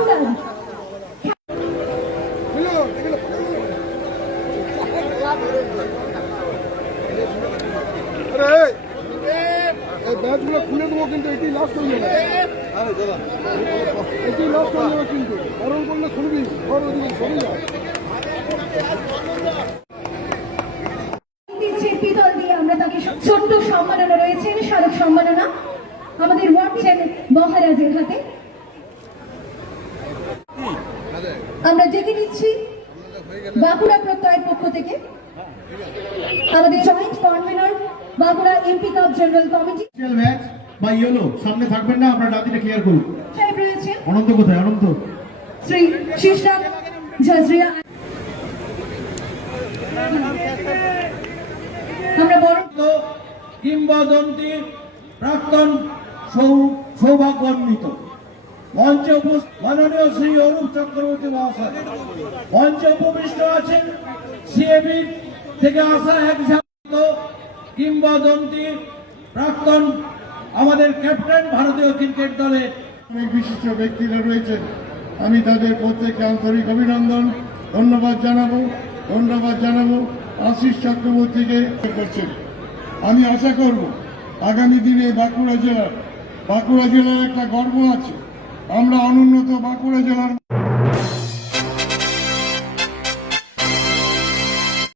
বাঁকুড়ার ব্যাচগুলো খুলে দেবো, কিন্তু এটি লাস্ট হয়ে যাবে, এটি লাস্ট হয়ে যাবে, কিন্তু গরম করলে শুনবি ঘর ওদিকে সরে যায়। পিতল দিয়ে আমরা তাকে ছোট্ট সম্মাননা রয়েছে, স্মারক সম্মাননা আমাদের ওয়ার্ড মহারাজের হাতে আমরা ডেকে নিচ্ছি বাঁকুড়া প্রত্যয়ের পক্ষ থেকে আমাদের joint convenor Bankura MP cup general committee match বা ইয়েলো সামনে থাকবেন না, আমরা ডাকিটা ক্লিয়ার করুন। সাহেব রয়েছে অনন্ত কোথায়? অনন্ত শ্রী শিশরাম ঝাজরিয়া। আমরা বড় কিংবদন্তি প্রাক্তন সৌভাগ্যান্বিত মঞ্চে মাননীয় শ্রী অরূপ চক্রবর্তী মহাশয় মঞ্চে উপবিষ্ট আছেন। সিএবি থেকে আসা এক কিংবদন্তি প্রাক্তন আমাদের ক্যাপ্টেন ভারতীয় ক্রিকেট দলে অনেক বিশিষ্ট ব্যক্তিরা রয়েছেন, আমি তাদের প্রত্যেককে আন্তরিক অভিনন্দন ধন্যবাদ জানাবো আশিস চক্রবর্তীকে করছেন। আমি আশা করব আগামী দিনে বাঁকুড়া জেলার একটা গর্ব আছে, আমরা অনুন্নত বাঁকুড়া জেলার